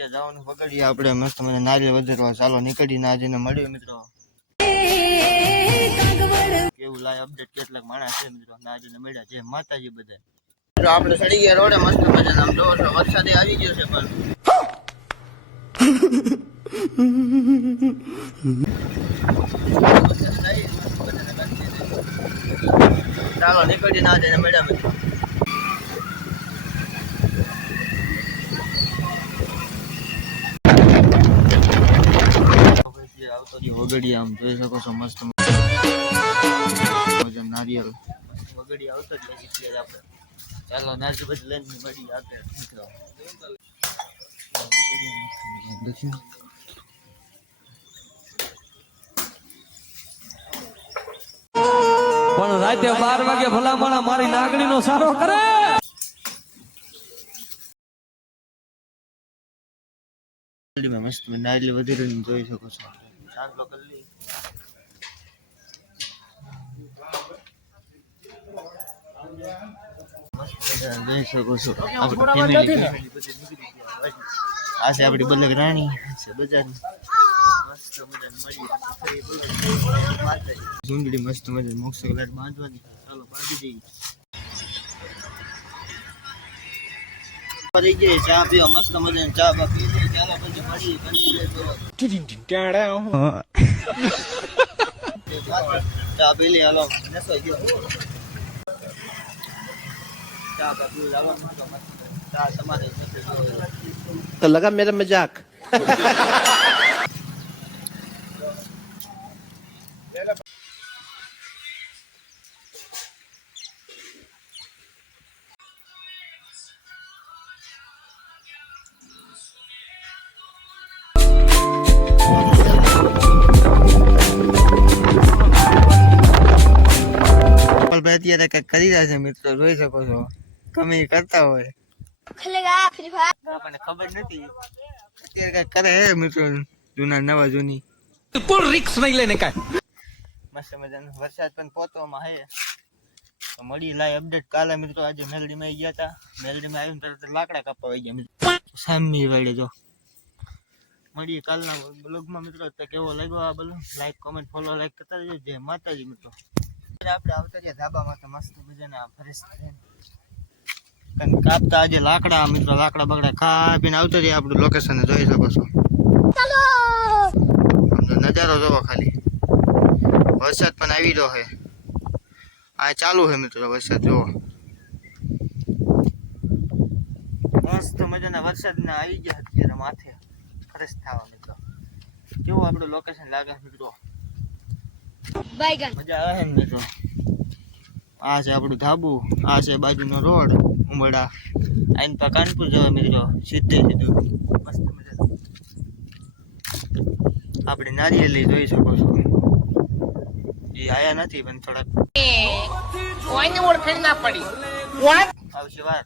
જવાનું પકડીએ આપણે મસ્ત મને નારિયેળ વધારવા ચાલો નીકળીને આજે મળ્યું મિત્રો કેવું લાઈવ અપડેટ કેટલાક માણસ છે મિત્રો આજે મળ્યા છે માતાજી બધા મિત્રો આપણે ચડી ગયા રોડે મસ્ત મજાના આમ જોવો છો વરસાદ આવી ગયો છે પણ ચાલો નીકળીને આજે મળ્યા મિત્રો વગડી આમ જોઈ શકો છો મસ્ત નારિયેળ વગડી આવતો જ નથી આપણે ચાલો નારિયેળ બધી લઈને મળી આગળ પણ રાતે 12 વાગે ભલામણા મારી નાગણી નો સારો કરે મસ્ત નારિયેળ વધી જોઈ શકો છો ચાલો કરી જોઈ શકો છો આ છે આપણી બલક રાણી છે બજાર ઝુંડડી મસ્ત મજા મોક્ષ કલર બાંધવાની ચાલો બાંધી દઈએ ચા પીવા મસ્ત મજા ચા પી ચાલો પછી મળી ચા પી લે હાલો નસો ગયો ચા પી લાવો ચા તમારે तो लगा मेरा मजाक અત્યારે કઈક કરી રહ્યા છે મિત્રો જોઈ શકો છો કમી કરતા હોય આપણને ખબર નથી અત્યારે કઈક કરે હે મિત્રો જૂના નવા જૂની કોઈ રિસ્ક નહીં લેને કા મસ્ત મજાનો વરસાદ પણ પોતવામાં હે તો મળી લાઈવ અપડેટ કાલે મિત્રો આજે મેલડીમાં ગયા હતા મેલડીમાં આવીને તરત લાકડા કાપવા આવી ગયા મિત્રો સામની વાડે જો મળીએ કાલના બ્લોગમાં મિત્રો તો કેવો લાગ્યો આ blog like comment follow like કરતા રહેજો જય માતાજી મિત્રો આપણે આવતા રહ્યા ધાબામાં તો મસ્ત મજાના ફ્રેશ કાપતા આજે લાકડા મિત્રો લાકડા બગડા ખા પીને આવતા રહ્યા આપણું લોકેશન જોઈ શકો છો નજારો જોવો ખાલી વરસાદ પણ આવી રહ્યો છે આ ચાલુ છે મિત્રો વરસાદ જોવો મસ્ત મજાના વરસાદના આવી ગયા અત્યારે માથે ફ્રેશ થવા મિત્રો કેવું આપણું લોકેશન લાગે મિત્રો મજા આવે ને મિત્રો આ છે આપણું ધાબુ આ છે બાજુનો રોડ ઉમરડા આઈન પા કાનપુર જવા મિત્રો સીધે સીધું મસ્ત મજા આપણે નારિયેળી જોઈ શકો છો એ આયા નથી પણ થોડાક આવશે વાર